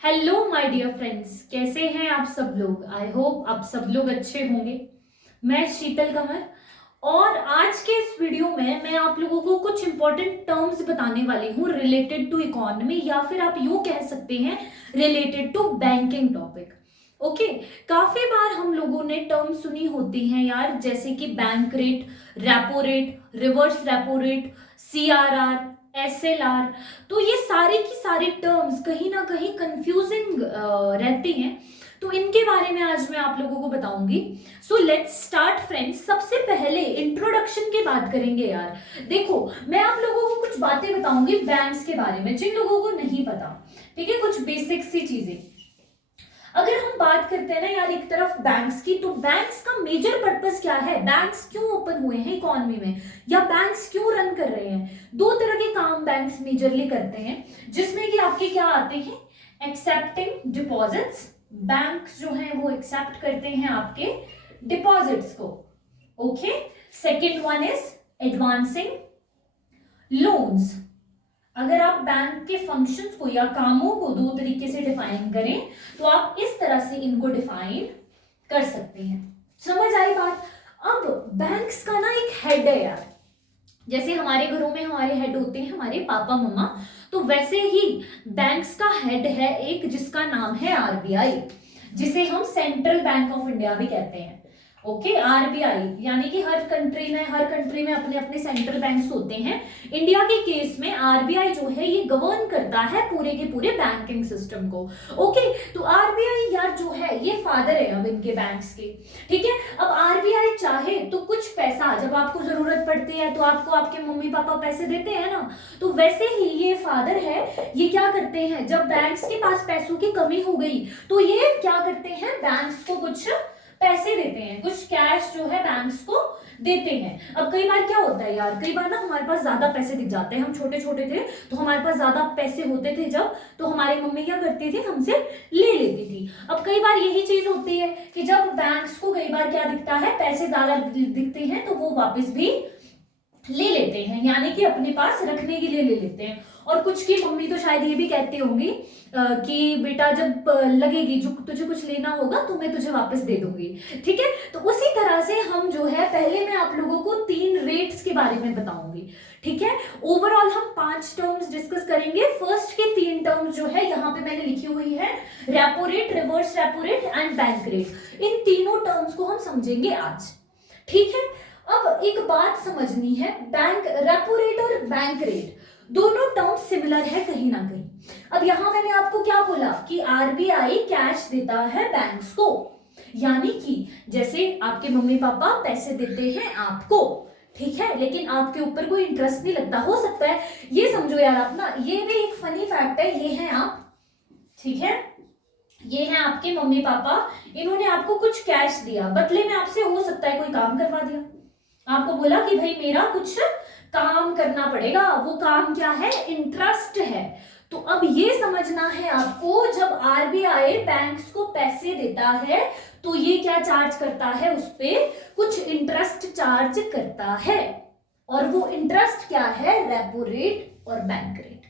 Hello my dear friends, कैसे हैं आप सब लोग। आई होप आप सब लोग अच्छे होंगे। मैं शीतल कंवर और आज के इस वीडियो में मैं आप लोगों को कुछ इंपॉर्टेंट टर्म्स बताने वाली हूँ रिलेटेड टू इकोनॉमी, या फिर आप यूं कह सकते हैं related to banking topic. Okay, काफी बार हम लोगों ने टर्म सुनी होती हैं यार, जैसे कि bank rate, repo rate, reverse repo rate, CRR, SLR. तो ये सारे की सारी टर्म्स कहीं ना कहीं कंफ्यूजिंग रहती हैं, तो इनके बारे में आज मैं आप लोगों को बताऊंगी। So let's start friends. सबसे पहले इंट्रोडक्शन की बात करेंगे यार। देखो, मैं आप लोगों को कुछ बातें बताऊंगी बैंक्स के बारे में जिन लोगों को नहीं पता। ठीक है, कुछ बेसिक सी चीजें। अगर हम बात करते हैं ना यार एक तरफ बैंक्स की, तो बैंक्स का मेजर पर्पस क्या है, बैंक्स क्यों ओपन हुए हैं इकोनॉमी में, या बैंक्स क्यों रन कर रहे हैं। दो तरह के काम बैंक्स मेजरली करते हैं, जिसमें कि आपके क्या आते हैं, एक्सेप्टिंग डिपॉजिट्स। बैंक्स जो हैं वो एक्सेप्ट करते हैं आपके डिपॉजिट्स को। Okay, second one is advancing loans. अगर आप बैंक के फंक्शंस को या कामों को दो तरीके से डिफाइन करें तो आप इस तरह से इनको डिफाइन कर सकते हैं। समझ आई बात। अब बैंक्स का ना एक हेड है यार, जैसे हमारे घरों में हमारे हेड होते हैं हमारे पापा मम्मा, तो वैसे ही बैंक्स का हेड है एक जिसका नाम है आरबीआई, जिसे हम सेंट्रल बैंक ऑफ इंडिया भी कहते हैं। ओके, आरबीआई यानी कि हर कंट्री में अपने अपने सेंट्रल बैंक्स होते हैं। इंडिया के केस में आरबीआई जो है ये गवर्न करता है पूरे के पूरे बैंकिंग सिस्टम को। ओके, तो आरबीआई यार जो है ये फादर है अब इनके बैंक्स के। ठीक है, अब आरबीआई चाहे तो कुछ पैसा जब आपको जरूरत पड़ती है तो आपको आपके मम्मी पापा पैसे देते हैं ना, तो वैसे ही ये फादर है, ये क्या करते हैं जब बैंक्स के पास पैसों की कमी हो गई तो ये क्या करते हैं, बैंक्स को कुछ पैसे देते हैं, कुछ कैश जो है बैंक्स को देते हैं। अब कई बार क्या होता है यार, कई बार ना हमारे पास ज्यादा पैसे दिख जाते हैं, हम छोटे छोटे थे तो हमारे पास ज्यादा पैसे होते थे जब, तो हमारी मम्मी क्या करती थी, हमसे ले लेती थी। अब कई बार यही चीज होती है कि जब बैंक्स को कई बार क्या दिखता है, पैसे ज्यादा दिखते हैं तो वो वापस भी ले लेते हैं, यानी कि अपने पास रखने के लिए ले लेते हैं। और कुछ की मम्मी तो शायद ये भी कहती होंगी कि बेटा जब लगेगी जो तुझे कुछ लेना होगा तो मैं तुझे वापस दे दूंगी। ठीक है, तो उसी तरह से हम जो है, पहले मैं आप लोगों को 3 रेट्स के बारे में बताऊंगी। ठीक है, ओवरऑल हम 5 टर्म्स डिस्कस करेंगे। फर्स्ट के 3 टर्म्स जो है यहाँ पे मैंने लिखी हुई है, repo rate, reverse repo rate and bank rate. इन तीनों टर्म्स को हम समझेंगे आज। ठीक है, अब एक बात समझनी है, बैंक रेपो रेट और बैंक रेट दोनों टर्म्स सिमिलर है कहीं ना कहीं। अब यहां मैंने आपको क्या बोला कि आरबीआई कैश देता है बैंक्स को, यानी कि जैसे आपके मम्मी पापा पैसे देते हैं आपको, ठीक है, लेकिन आपके ऊपर कोई इंटरेस्ट नहीं लगता। हो सकता है, ये समझो यार आप ना, ये भी एक फनी फैक्ट है, ये है आप, ठीक है, ये है आपके मम्मी पापा, इन्होंने आपको कुछ कैश दिया, बदले में आपसे हो सकता है कोई काम करवा दिया। आपको बोला कि भाई मेरा कुछ काम करना पड़ेगा, वो काम क्या है, इंटरेस्ट है। तो अब ये समझना है आपको, जब आरबीआई बैंक्स को पैसे देता है तो ये क्या चार्ज करता है, उस पे कुछ इंटरेस्ट चार्ज करता है, और वो इंटरेस्ट क्या है, रेपो रेट और बैंक रेट।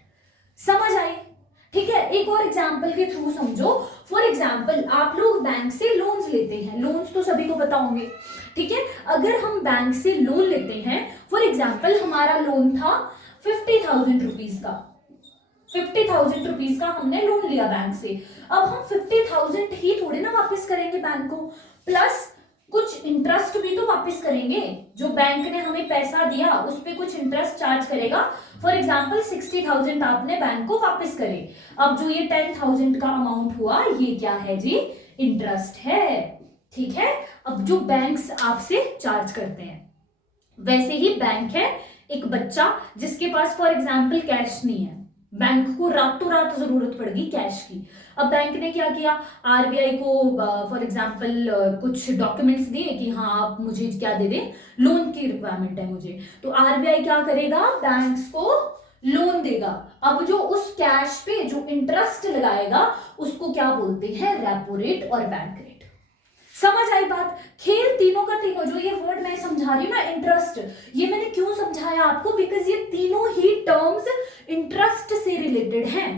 समझ आई। ठीक है, एक और एग्जांपल के थ्रू समझो। फॉर एग्जांपल आप लोग बैंक से लोन्स लेते हैं, लोन्स तो सभी को पता होंगे। ठीक है, अगर हम बैंक से लोन लेते हैं, फॉर एग्जांपल हमारा लोन था 50,000 रुपीज का, 50,000 रुपीज का हमने लोन लिया बैंक से। अब हम 50,000 ही थोड़े ना वापस करेंगे बैंक को, प्लस कुछ इंटरेस्ट भी तो वापस करेंगे। जो बैंक ने हमें पैसा दिया उस पे कुछ इंटरेस्ट चार्ज करेगा। फॉर एग्जांपल 60,000 आपने बैंक को वापस करे, अब जो ये 10,000 का अमाउंट हुआ ये क्या है जी, इंटरेस्ट है। ठीक है, अब जो बैंक्स आपसे चार्ज करते हैं, वैसे ही बैंक है एक बच्चा जिसके पास फॉर एग्जांपल कैश नहीं है, बैंक को रातों रात जरूरत पड़ गई कैश की। अब बैंक ने क्या किया, आरबीआई को फॉर एग्जांपल कुछ डॉक्यूमेंट्स दिए कि हाँ आप मुझे क्या दे दें, लोन की रिक्वायरमेंट है मुझे, तो आरबीआई क्या करेगा, बैंक्स को लोन देगा। अब जो उस कैश पे जो इंटरेस्ट लगाएगा उसको क्या बोलते हैं, रेपो रेट और बैंक रेट। समझ आई बात। खेल तीनों का तीनों, जो ये वर्ड मैं समझा रही हूँ ना, इंटरेस्ट, ये मैंने क्यों समझाया आपको, बिकॉज ये तीनों ही टर्म्स इंटरेस्ट से रिलेटेड हैं।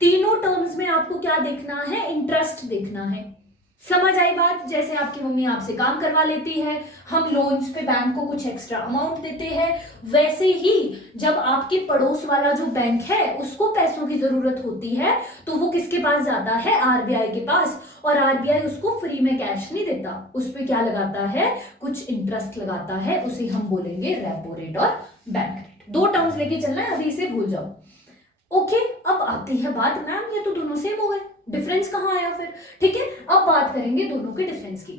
तीनों टर्म्स में आपको क्या देखना है, इंटरेस्ट देखना है। समझ आई बात? जैसे आपकी मम्मी आपसे काम करवा लेती है, हम लोन्स पे बैंक को कुछ एक्स्ट्रा अमाउंट देते हैं, वैसे ही जब आपके पड़ोस वाला जो बैंक है उसको पैसों की जरूरत होती है तो वो किसके पास जाता है, आरबीआई के पास, और आरबीआई उसको फ्री में कैश नहीं देता, उस पे क्या लगाता है, कुछ इंटरेस्ट लगाता है, उसे हम बोलेंगे रेपो रेट और बैंक रेट। दो टर्म्स लेके चलना है, अभी इसे भूल जाओ। ओके, अब आती है बात, मैम ये तो दोनों सेम हो गए, डिफरेंस कहाँ आया फिर? ठीक है, अब बात करेंगे दोनों के डिफरेंस की।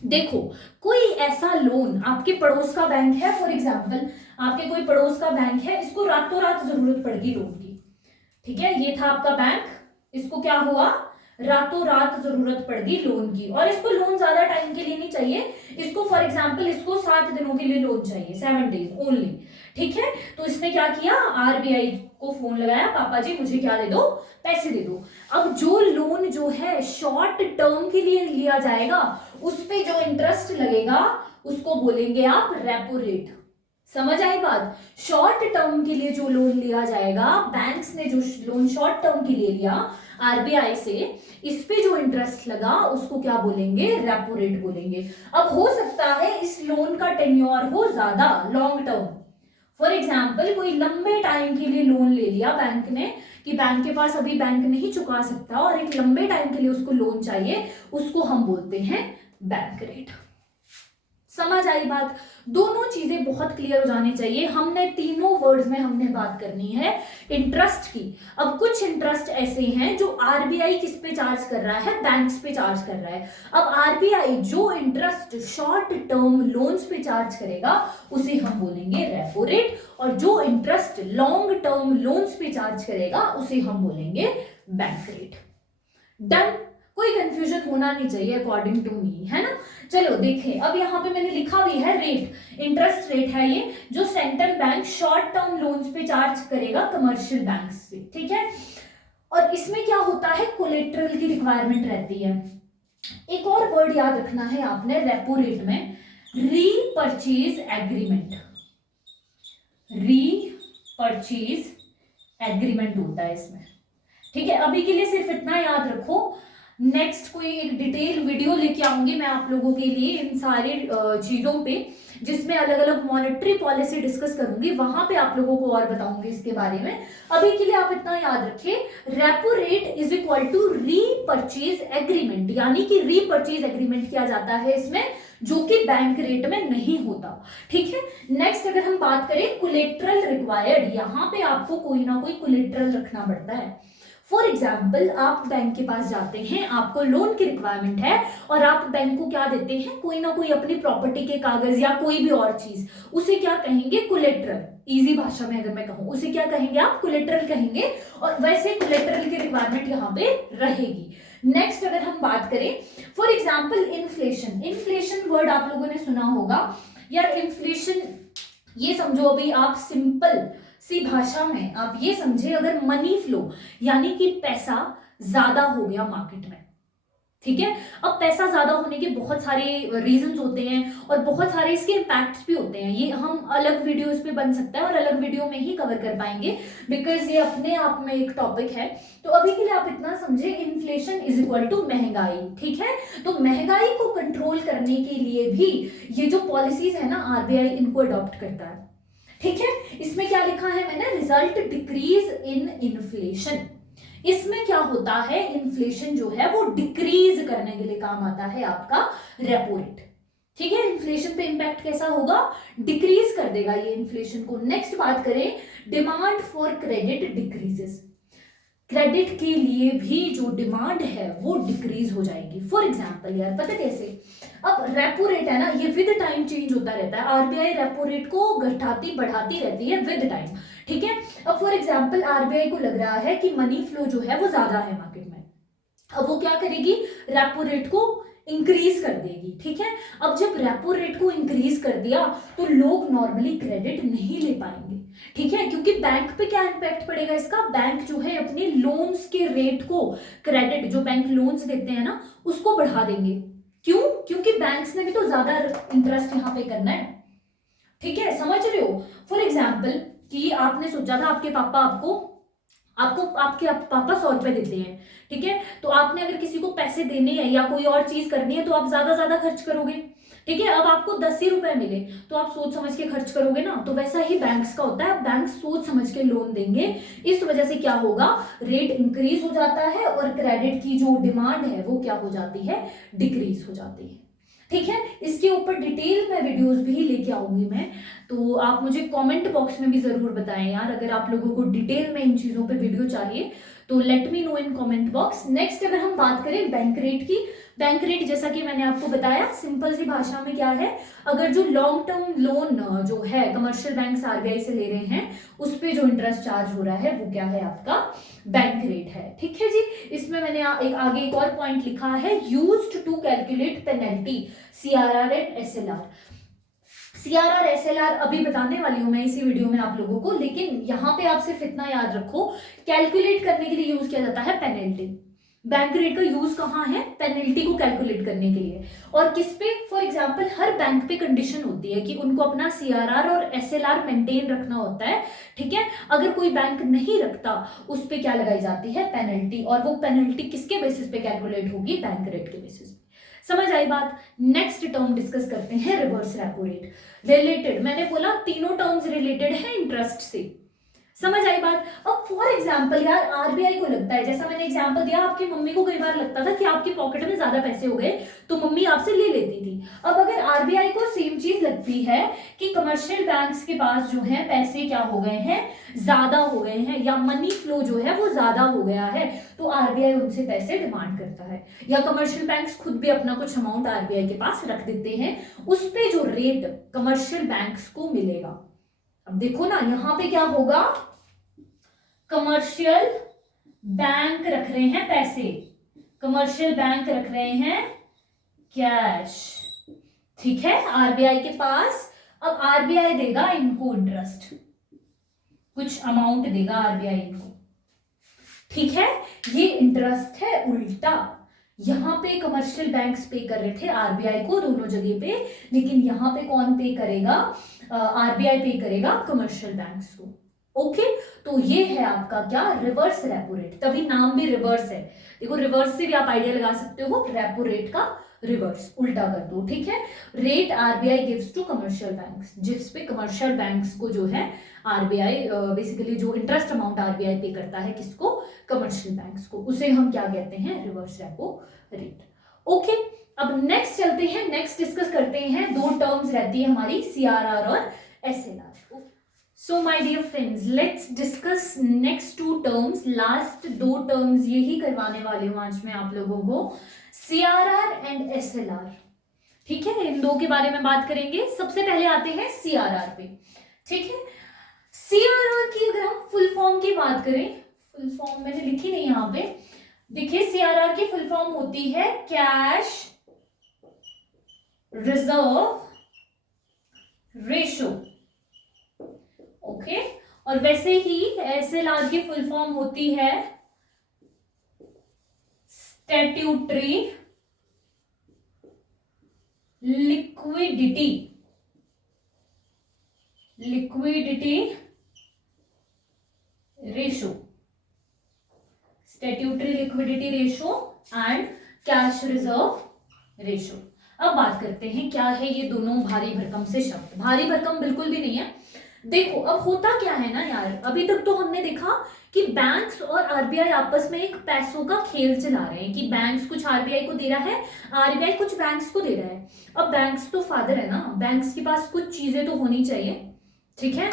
देखो, कोई ऐसा लोन आपके पड़ोस का बैंक है, फॉर एग्जांपल आपके कोई पड़ोस का बैंक है, इसको रातों रात जरूरत पड़ गई लोन की। ठीक है, ये था आपका बैंक, इसको क्या हुआ, रातों रात जरूरत पड़ गई लोन की, और इसको लोन ज्यादा टाइम के लिए नहीं चाहिए, इसको फॉर एग्जांपल इसको 7 दिनों के लिए लोन चाहिए, 7 डेज ओनली। ठीक है, तो इसने क्या किया, आरबीआई को फोन लगाया, पापा जी मुझे क्या दे दो, पैसे दे दो। अब जो लोन जो है शॉर्ट टर्म के लिए लिया जाएगा, उस पे जो इंटरेस्ट लगेगा उसको बोलेंगे आप रेपो रेट। समझ आई बात? शॉर्ट टर्म के लिए जो लोन लिया जाएगा, बैंक्स ने जो लोन शॉर्ट टर्म के लिए लिया आरबीआई से, इस पे जो इंटरेस्ट लगा उसको क्या बोलेंगे, रेपो रेट बोलेंगे। अब हो सकता है इस लोन का टेन्योर हो ज्यादा, लॉन्ग टर्म, फॉर एग्जाम्पल कोई लंबे टाइम के लिए लोन ले लिया बैंक ने, कि बैंक के पास अभी बैंक नहीं चुका सकता और एक लंबे टाइम के लिए उसको लोन चाहिए, उसको हम बोलते हैं बैंक रेट। समझ आई बात? दोनों चीजें बहुत क्लियर हो जानी चाहिए। हमने तीनों वर्ड्स में हमने बात करनी है इंटरेस्ट की। अब कुछ इंटरेस्ट ऐसे हैं जो आरबीआई किस पे चार्ज कर रहा है, बैंक्स पे चार्ज कर रहा है। अब आरबीआई जो इंटरेस्ट शॉर्ट टर्म लोन्स पे चार्ज करेगा उसे हम बोलेंगे रेपो रेट, और जो इंटरेस्ट लॉन्ग टर्म लोन्स पे चार्ज करेगा उसे हम बोलेंगे बैंक रेट। डन? कोई कंफ्यूजन होना नहीं चाहिए अकॉर्डिंग टू मी, है ना? चलो देखें, अब यहाँ पे मैंने लिखा भी है रेट, इंटरेस्ट रेट है ये जो central bank short term loans पे चार्ज करेगा कमर्शियल बैंक से। ठीक है, और इसमें क्या होता है, कोलेट्रल की रिक्वायरमेंट रहती है। एक और वर्ड याद रखना है आपने रेपो रेट में, रीपर्चेज एग्रीमेंट। रीपर्चेज एग्रीमेंट होता है इसमें। ठीक है, अभी के लिए सिर्फ इतना याद रखो, नेक्स्ट कोई एक डिटेल वीडियो लेके आऊंगी मैं आप लोगों के लिए इन सारे चीजों पे, जिसमें अलग अलग मॉनेटरी पॉलिसी डिस्कस करूंगी, वहां पे आप लोगों को और बताऊंगी इसके बारे में। अभी के लिए आप इतना याद रखिए, repo rate is equal to repurchase agreement, यानी कि रीपर्चेज एग्रीमेंट किया जाता है इसमें, जो कि बैंक रेट में नहीं होता। ठीक है, नेक्स्ट अगर हम बात करें कोलेट्रल रिक्वायर्ड, यहाँ पे आपको कोई ना कोई कोलेट्रल रखना पड़ता है। फॉर एग्जाम्पल आप बैंक के पास जाते हैं, आपको लोन की रिक्वायरमेंट है और आप बैंक को क्या देते हैं, कोई ना कोई अपनी प्रॉपर्टी के कागज या कोई भी और चीज, उसे क्या कहेंगे, कोलेट्रल। इजी भाषा में अगर मैं कहूं उसे क्या कहेंगे आप, कोलेट्रल कहेंगे, और वैसे कोलेट्रल की रिक्वायरमेंट यहाँ पे रहेगी। नेक्स्ट अगर हम बात करें, for example inflation, inflation word आप लोगों ने सुना होगा यार। इन्फ्लेशन ये समझो, अभी आप सिंपल सी भाषा में आप ये समझे, अगर मनी फ्लो यानी कि पैसा ज्यादा हो गया मार्केट में। ठीक है, अब पैसा ज्यादा होने के बहुत सारे रीजंस होते हैं और बहुत सारे इसके इम्पैक्ट्स भी होते हैं, ये हम अलग वीडियोस पे बन सकता है और अलग वीडियो में ही कवर कर पाएंगे, बिकॉज ये अपने आप में एक टॉपिक है। तो अभी के लिए आप इतना समझे, इन्फ्लेशन इज इक्वल टू महंगाई। ठीक है, तो महंगाई को कंट्रोल करने के लिए भी ये जो पॉलिसीज है ना, आरबीआई इनको अडॉप्ट करता है। ठीक है, इसमें क्या लिखा है मैंने, रिजल्ट डिक्रीज इन इन्फ्लेशन। इसमें क्या होता है, इन्फ्लेशन जो है वो डिक्रीज करने के लिए काम आता है आपका रेपो रेट। ठीक है, इन्फ्लेशन पे इंपैक्ट कैसा होगा, डिक्रीज कर देगा ये इन्फ्लेशन को। नेक्स्ट बात करें, demand for credit decreases, credit के लिए भी जो डिमांड है वो डिक्रीज हो जाएगी। फॉर एग्जाम्पल यार, पता कैसे, अब रेपो रेट है ना, ये विद टाइम चेंज होता रहता है, आरबीआई रेपो रेट को घटाती बढ़ाती रहती है विद टाइम। ठीक है, अब फॉर एग्जाम्पल आरबीआई को लग रहा है कि मनी फ्लो जो है वो ज्यादा है मार्केट में, अब वो क्या करेगी, रेपो रेट को इंक्रीज कर देगी। ठीक है, अब जब रेपो रेट को इंक्रीज कर दिया तो लोग नॉर्मली क्रेडिट नहीं ले पाएंगे। ठीक है, क्योंकि बैंक पे क्या इंपैक्ट पड़ेगा इसका, बैंक जो है अपने लोन्स के रेट को, क्रेडिट जो बैंक लोन्स देते हैं ना उसको बढ़ा देंगे। क्यों, क्योंकि बैंक्स ने भी तो ज्यादा इंटरेस्ट यहाँ पे करना है। ठीक है, समझ रहे हो? फॉर एग्जाम्पल कि आपने सोचा था आपके पापा आपको आपको आपके पापा 100 रुपए देते हैं, ठीक है, तो आपने अगर किसी को पैसे देने हैं या कोई और चीज करनी है तो आप ज्यादा ज्यादा खर्च करोगे, ठीक है। अब आपको 10 ही रुपए मिले तो आप सोच समझ के खर्च करोगे ना, तो वैसा ही बैंक्स का होता है, बैंक सोच समझ के लोन देंगे। इस वजह से क्या होगा, रेट इंक्रीज हो जाता है और क्रेडिट की जो डिमांड है वो क्या हो जाती है, डिक्रीज हो जाती है, ठीक है। इसके ऊपर डिटेल में वीडियोस भी लेके आऊंगी मैं, तो आप मुझे कमेंट बॉक्स में भी जरूर बताएं यार, अगर आप लोगों को डिटेल में इन चीजों पे वीडियो चाहिए तो let me know in comment box. Next अगर हम बात करें बैंक रेट की, बैंक रेट जैसा कि मैंने आपको बताया सिंपल सी भाषा में क्या है, अगर जो लॉन्ग टर्म लोन जो है कमर्शियल बैंक आरबीआई से ले रहे हैं उस पे जो इंटरेस्ट चार्ज हो रहा है वो क्या है, आपका बैंक रेट है, ठीक है जी। इसमें मैंने आगे एक और पॉइंट लिखा है, used to calculate penalty CRR and SLR. CRR SLR अभी बताने वाली हूं मैं इसी वीडियो में आप लोगों को, लेकिन यहां पे आप सिर्फ इतना याद रखो, कैलकुलेट करने के लिए यूज किया जाता है पेनल्टी। बैंक रेट का यूज कहां है, पेनल्टी को कैलकुलेट करने के लिए। और किस पे, फॉर एग्जांपल हर बैंक पे कंडीशन होती है कि उनको अपना सीआरआर और एसएलआर मेंटेन रखना होता है, ठीक है। अगर कोई बैंक नहीं रखता उस पे क्या लगाई जाती है, पेनल्टी, और वो पेनल्टी किसके बेसिस पे कैलकुलेट होगी, बैंक रेट के बेसिस पे। समझ आई बात। नेक्स्ट टर्म डिस्कस करते हैं, रिवर्स रेपो रेट। रिलेटेड, मैंने बोला तीनों टर्म्स रिलेटेड है इंटरेस्ट से, समझ आई बात। अब फॉर एग्जाम्पल यार आरबीआई को लगता है, जैसा मैंने एग्जाम्पल दिया, आपकी मम्मी को कई बार लगता था कि आपकी पॉकेट में ज्यादा पैसे हो गए तो मम्मी आपसे ले लेती थी। अब अगर आरबीआई को सेम चीज लगती है कि कमर्शियल बैंक्स के पास जो है पैसे क्या हो गए हैं, ज्यादा हो गए हैं, या मनी फ्लो जो है वो ज्यादा हो गया है, तो आरबीआई उनसे पैसे डिमांड करता है, या कमर्शियल बैंक्स खुद भी अपना कुछ अमाउंट आरबीआई के पास रख देते हैं, उस पे जो रेट कमर्शियल बैंक्स को मिलेगा। अब देखो ना यहां पे क्या होगा, कमर्शियल बैंक रख रहे हैं पैसे, कमर्शियल बैंक रख रहे हैं कैश, ठीक है, आरबीआई के पास। अब आरबीआई देगा इनको इंटरेस्ट, कुछ अमाउंट देगा आरबीआई इनको, ठीक है। ये इंटरेस्ट है उल्टा, यहां पे कमर्शियल बैंक्स पे कर रहे थे आरबीआई को दोनों जगह पे, लेकिन यहां पे कौन पे करेगा, आरबीआई पे करेगा कमर्शियल बैंक्स को, ओके। तो ये है आपका क्या, रिवर्स रेपो रेट, तभी नाम भी रिवर्स है। देखो रिवर्स से भी आप आइडिया लगा सकते हो, रेपो रेट का रिवर्स उल्टा कर दो, ठीक है। Rate RBI gives to commercial banks, जिस पे कमर्शियल बैंक्स को जो है आरबीआई बेसिकली जो इंटरेस्ट अमाउंट आरबीआई पे करता है किसको, कमर्शियल बैंक्स को, उसे हम क्या कहते हैं, रिवर्स रेपो रेट, ओके। अब नेक्स्ट चलते हैं, नेक्स्ट डिस्कस करते हैं, दो टर्म्स रहती है हमारी सीआरआर और SLR. So my dear friends, let's discuss next two terms, last दो टर्म्स यही करवाने वाली हूं आज मैं आप लोगों को, सीआरआर एंड एसएलआर, ठीक है, इन दो के बारे में बात करेंगे। सबसे पहले आते हैं सीआरआर पे, ठीक है। सीआरआर की अगर हम फुल फॉर्म की बात करें, फुल फॉर्म मैंने लिखी नहीं यहां पे, देखिए सीआरआर की फुल फॉर्म होती है कैश रिजर्व रेशो, ओके। और वैसे ही एसएलआर की फुल फॉर्म होती है statutory liquidity ratio, statutory liquidity ratio and cash reserve ratio. अब बात करते हैं क्या है ये दोनों भारी भरकम से शब्द, भारी भरकम बिल्कुल भी नहीं है। देखो अब होता क्या है ना यार, अभी तक तो हमने देखा कि बैंक्स और आरबीआई आपस में एक पैसों का खेल चला रहे हैं कि बैंक्स कुछ आरबीआई को दे रहा है, आरबीआई कुछ बैंक्स को दे रहा है। अब बैंक्स तो फादर है ना, बैंक्स के पास कुछ चीजें तो होनी चाहिए, ठीक है।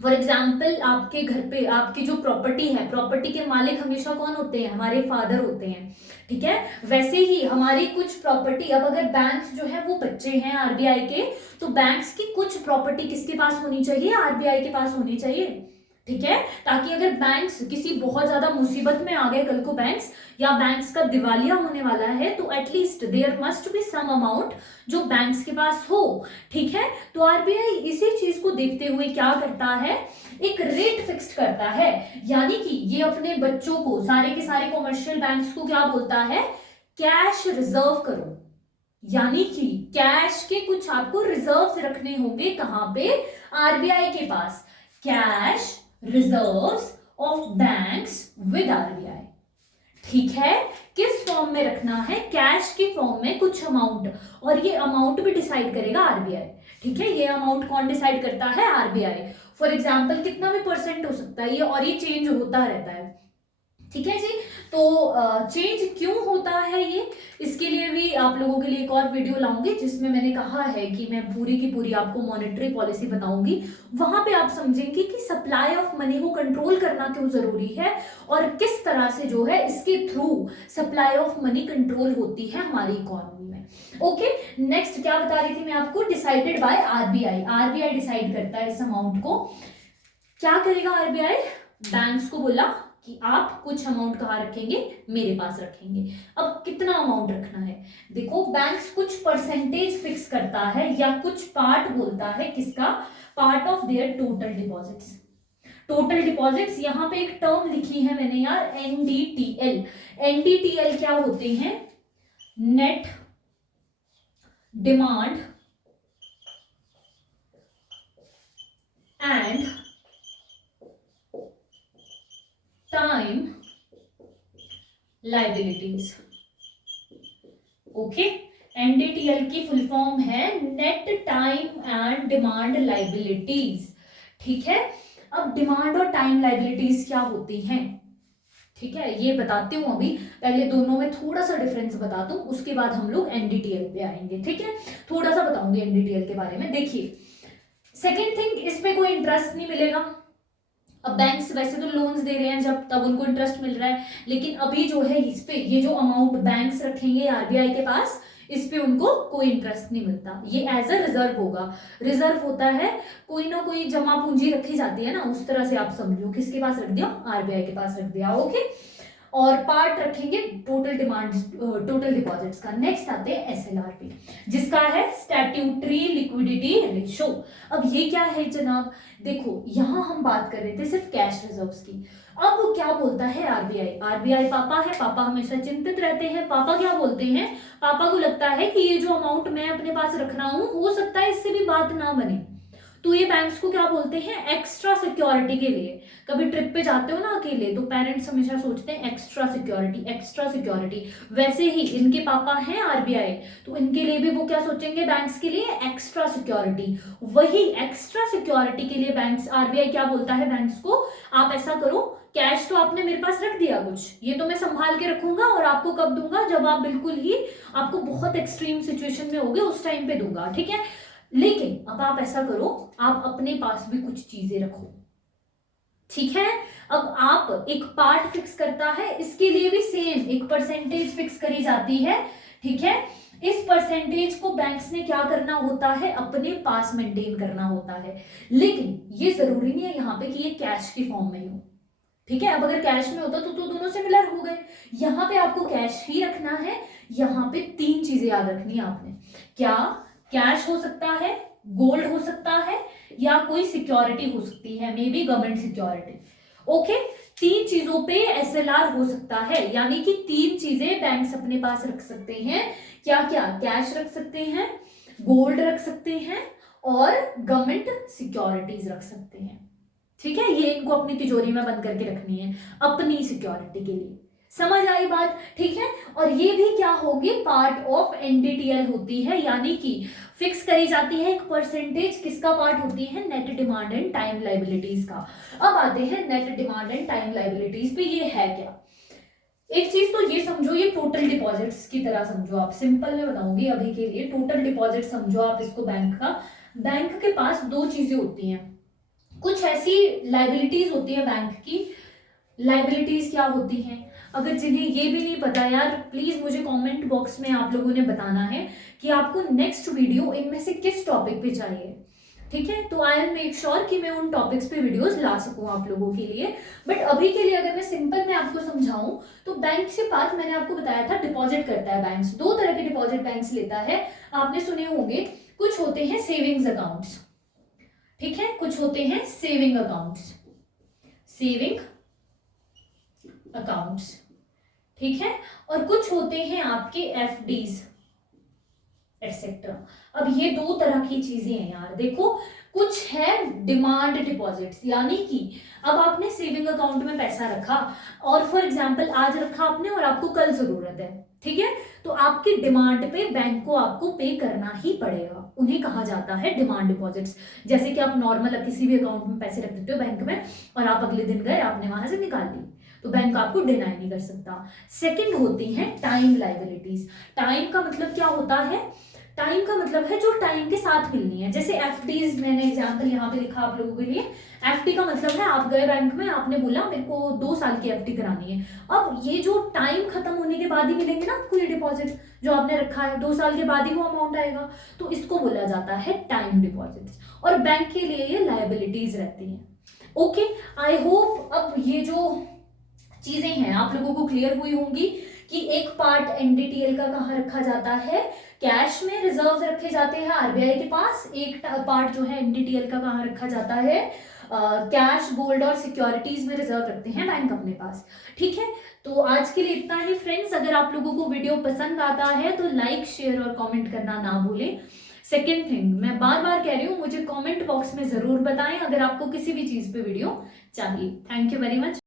फॉर एग्जाम्पल आपके घर पे आपकी जो प्रॉपर्टी है, प्रॉपर्टी के मालिक हमेशा कौन होते हैं, हमारे फादर होते हैं, ठीक है। वैसे ही हमारी कुछ प्रॉपर्टी, अब अगर बैंक्स जो है वो बच्चे हैं आरबीआई के, तो बैंक्स की कुछ प्रॉपर्टी किसके पास होनी चाहिए, आरबीआई के पास होनी चाहिए, ठीक है। ताकि अगर बैंक्स किसी बहुत ज्यादा मुसीबत में आ गए कल को बैंक्स, या बैंक्स का दिवालिया होने वाला है, तो at least there must be some amount जो बैंक्स के पास हो, ठीक है। तो आरबीआई इसी चीज को देखते हुए क्या करता है, एक रेट फिक्स्ड करता है, यानी कि ये अपने बच्चों को, सारे के सारे कॉमर्शियल बैंक्स को क्या बोलता है, कैश रिजर्व करो, यानी कि कैश के कुछ आपको रिजर्व्स रखने होंगे, कहां पे, आरबीआई के पास। Cash reserves of banks with RBI. ठीक है, किस फॉर्म में रखना है? कैश की फॉर्म में कुछ अमाउंट, और ये अमाउंट भी डिसाइड करेगा आरबीआई। ठीक है, ये अमाउंट कौन डिसाइड करता है? आरबीआई। फॉर एग्जाम्पल कितना भी परसेंट हो सकता है ये, और ये चेंज होता रहता है। ठीक है जी, तो चेंज क्यों होता है ये, इसके लिए भी आप लोगों के लिए एक और वीडियो लाऊंगी जिसमें मैंने कहा है कि मैं पूरी की पूरी आपको मॉनेटरी पॉलिसी बताऊंगी। वहां पे आप समझेंगे कि सप्लाई ऑफ मनी को कंट्रोल करना क्यों जरूरी है, और किस तरह से जो है इसके through supply of money control होती है हमारी इकोनॉमी में। ओके, नेक्स्ट क्या बता रही थी मैं आपको? Decided by RBI. RBI decide करता है इस अमाउंट को। क्या करेगा आरबीआई? बैंक्स को बोला कि आप कुछ अमाउंट कहाँ रखेंगे? मेरे पास रखेंगे। अब कितना अमाउंट रखना है? देखो, बैंक्स कुछ परसेंटेज फिक्स करता है या कुछ पार्ट बोलता है, किसका? Part of their total deposits. Total deposits, यहां पे एक टर्म लिखी है मैंने यार, एनडीटीएल। एनडीटीएल क्या होते हैं? Net demand and time liabilities. Okay, NDTL की फुल फॉर्म है net time and demand liabilities. ठीक है, अब डिमांड और टाइम लाइबिलिटीज क्या होती हैं? ठीक है, ये बताती हूँ अभी। पहले दोनों में थोड़ा सा डिफरेंस बता दूं, उसके बाद हम लोग एनडीटीएल पे आएंगे। ठीक है, थोड़ा सा बताऊंगी एनडीटीएल के बारे में। देखिए, सेकेंड थिंग, इसमें कोई इंटरेस्ट नहीं मिलेगा। अब बैंक्स वैसे तो लोन्स दे रहे हैं जब, तब उनको इंटरेस्ट मिल रहा है, लेकिन अभी जो है इस पे ये जो अमाउंट बैंक्स रखेंगे आरबीआई के पास, इस पे उनको कोई इंटरेस्ट नहीं मिलता। ये एज अ रिजर्व होगा। रिजर्व होता है, कोई ना कोई जमा पूंजी रखी जाती है ना, उस तरह से आप समझो। किसके पास रख दिया? आरबीआई के पास रख दिया। ओके, और पार्ट रखेंगे टोटल डिमांड, टोटल डिपॉजिट्स का। नेक्स्ट आते हैं एसएलआरपी, जिसका है स्टैट्यूटरी लिक्विडिटी रेशो। अब ये क्या है जनाब? देखो, यहां हम बात कर रहे थे सिर्फ कैश रिजर्व्स की। अब क्या बोलता है आरबीआई? आरबीआई पापा है, पापा हमेशा चिंतित रहते हैं। पापा क्या बोलते हैं? पापा को लगता है कि ये जो अमाउंट मैं अपने पास रख रहा हूं, हो सकता है इससे भी बात ना बने, तो ये बैंक्स को क्या बोलते हैं? एक्स्ट्रा सिक्योरिटी के लिए। कभी ट्रिप पे जाते हो ना अकेले, तो पेरेंट्स हमेशा सोचते हैं एक्स्ट्रा सिक्योरिटी, एक्स्ट्रा सिक्योरिटी। वैसे ही इनके पापा हैं आरबीआई, तो इनके लिए भी वो क्या सोचेंगे? बैंक्स के लिए एक्स्ट्रा सिक्योरिटी। वही एक्स्ट्रा सिक्योरिटी के लिए बैंक्स, आरबीआई क्या बोलता है बैंक्स को? आप ऐसा करो, कैश तो आपने मेरे पास रख दिया कुछ, ये तो मैं संभाल के रखूंगा, और आपको कब दूंगा? जब आप बिल्कुल ही, आपको बहुत एक्सट्रीम सिचुएशन में होगे उस टाइम पे दूंगा। ठीक है, लेकिन अब आप ऐसा करो, आप अपने पास भी कुछ चीजें रखो। ठीक है, अब आप एक पार्ट फिक्स करता है, इसके लिए भी सेम एक परसेंटेज फिक्स करी जाती है। ठीक है, इस परसेंटेज को बैंक्स ने क्या करना होता है? अपने पास मेंटेन करना होता है। लेकिन ये जरूरी नहीं है यहाँ पे कि ये कैश की फॉर्म में हो। ठीक है, अब अगर कैश में होता तो दोनों सिमिलर हो गए। यहाँ पे आपको कैश ही रखना है। यहाँ पे तीन चीजें याद रखनी है आपने। क्या? कैश हो सकता है, गोल्ड हो सकता है, या कोई सिक्योरिटी हो सकती है, may be government security. Okay, तीन चीजों पे एसएलआर हो सकता है, यानी कि तीन चीजें बैंक्स अपने पास रख सकते हैं। क्या क्या? कैश रख सकते हैं, गोल्ड रख सकते हैं, और गवर्नमेंट सिक्योरिटीज रख सकते हैं। ठीक है, ये इनको अपनी तिजोरी में बंद करके रखनी है अपनी सिक्योरिटी के लिए। समझ आई बात? ठीक है, और ये भी क्या होगी? पार्ट ऑफ एनडीटीएल होती है, यानी कि फिक्स करी जाती है एक परसेंटेज। किसका पार्ट होती है? Net demand and time liabilities का। अब आते हैं net demand and time liabilities पे। ये है क्या? एक चीज तो ये समझो, ये टोटल डिपॉजिट्स की तरह समझो। आप सिंपल में बताऊंगी अभी के लिए, टोटल डिपॉजिट समझो आप इसको बैंक का। बैंक के पास दो चीजें होती हैं, कुछ ऐसी लाइबिलिटीज होती है बैंक की। लाइबिलिटीज क्या होती हैं? अगर जिन्हें ये भी नहीं पता यार, प्लीज मुझे कमेंट बॉक्स में आप लोगों ने बताना है कि आपको नेक्स्ट वीडियो इनमें से किस टॉपिक पे चाहिए। ठीक है, तो आई विल मेक श्योर कि मैं उन टॉपिक्स पे वीडियोस ला सकूं आप लोगों के लिए। बट अभी के लिए अगर मैं सिंपल में आपको समझाऊं, तो बैंक से पास मैंने आपको बताया था डिपॉजिट करता है बैंक्स। दो तरह के डिपॉजिट बैंक्स लेता है, आपने सुने होंगे। कुछ होते हैं सेविंग्स अकाउंट्स, ठीक है, कुछ होते हैं सेविंग अकाउंट्स, सेविंग अकाउंट्स, ठीक है, और कुछ होते हैं आपके एफडीज एटसेट्रा। अब ये दो तरह की चीजें हैं यार। देखो, कुछ है डिमांड डिपॉजिट्स, यानी कि अब आपने सेविंग अकाउंट में पैसा रखा और फॉर एग्जांपल आज रखा आपने और आपको कल जरूरत है, ठीक है, तो आपकी डिमांड पे बैंक को आपको पे करना ही पड़ेगा, उन्हें कहा जाता है डिमांड डिपॉजिट्स। जैसे कि आप नॉर्मल किसी भी अकाउंट में पैसे रख देते हो बैंक में और आप अगले दिन गए आपने वहां से निकाल ली, तो बैंक आपको डिनाई नहीं कर सकता। सेकंड होती है टाइम लाइबिलिटीज। टाइम का मतलब क्या होता है? टाइम का मतलब है जो टाइम के साथ मिलनी है। जैसे एफडीज, मैंने एग्जांपल यहाँ पे लिखा आप लोगों के लिए। एफडी का मतलब है आप गए बैंक में, आपने बोला मेरे को 2 साल की एफडी करानी है। अब ये जो टाइम खत्म होने के बाद ही मिलेंगे ना आपको ये डिपॉजिट जो आपने रखा है, 2 साल के बाद ही वो अमाउंट आएगा, तो इसको बोला जाता है टाइम डिपॉजिट्स। और बैंक के लिए ये लाइबिलिटीज रहती हैं। ओके, आई होप अब ये जो चीजें हैं आप लोगों को क्लियर हुई होंगी कि एक पार्ट एनडीटीएल का कहाँ रखा जाता है, कैश में रिजर्व रखे जाते हैं आरबीआई के पास। एक पार्ट जो है एनडीटीएल का कहाँ रखा जाता है, कैश, गोल्ड और सिक्योरिटीज में रिजर्व रखते हैं बैंक अपने पास। ठीक है, तो आज के लिए इतना ही फ्रेंड्स। अगर आप लोगों को वीडियो पसंद आता है तो लाइक, शेयर और कमेंट करना ना भूलें। सेकेंड थिंग, मैं बार बार कह रही हूँ, मुझे कमेंट बॉक्स में जरूर बताएं अगर आपको किसी भी चीज पे वीडियो चाहिए। Thank you very much.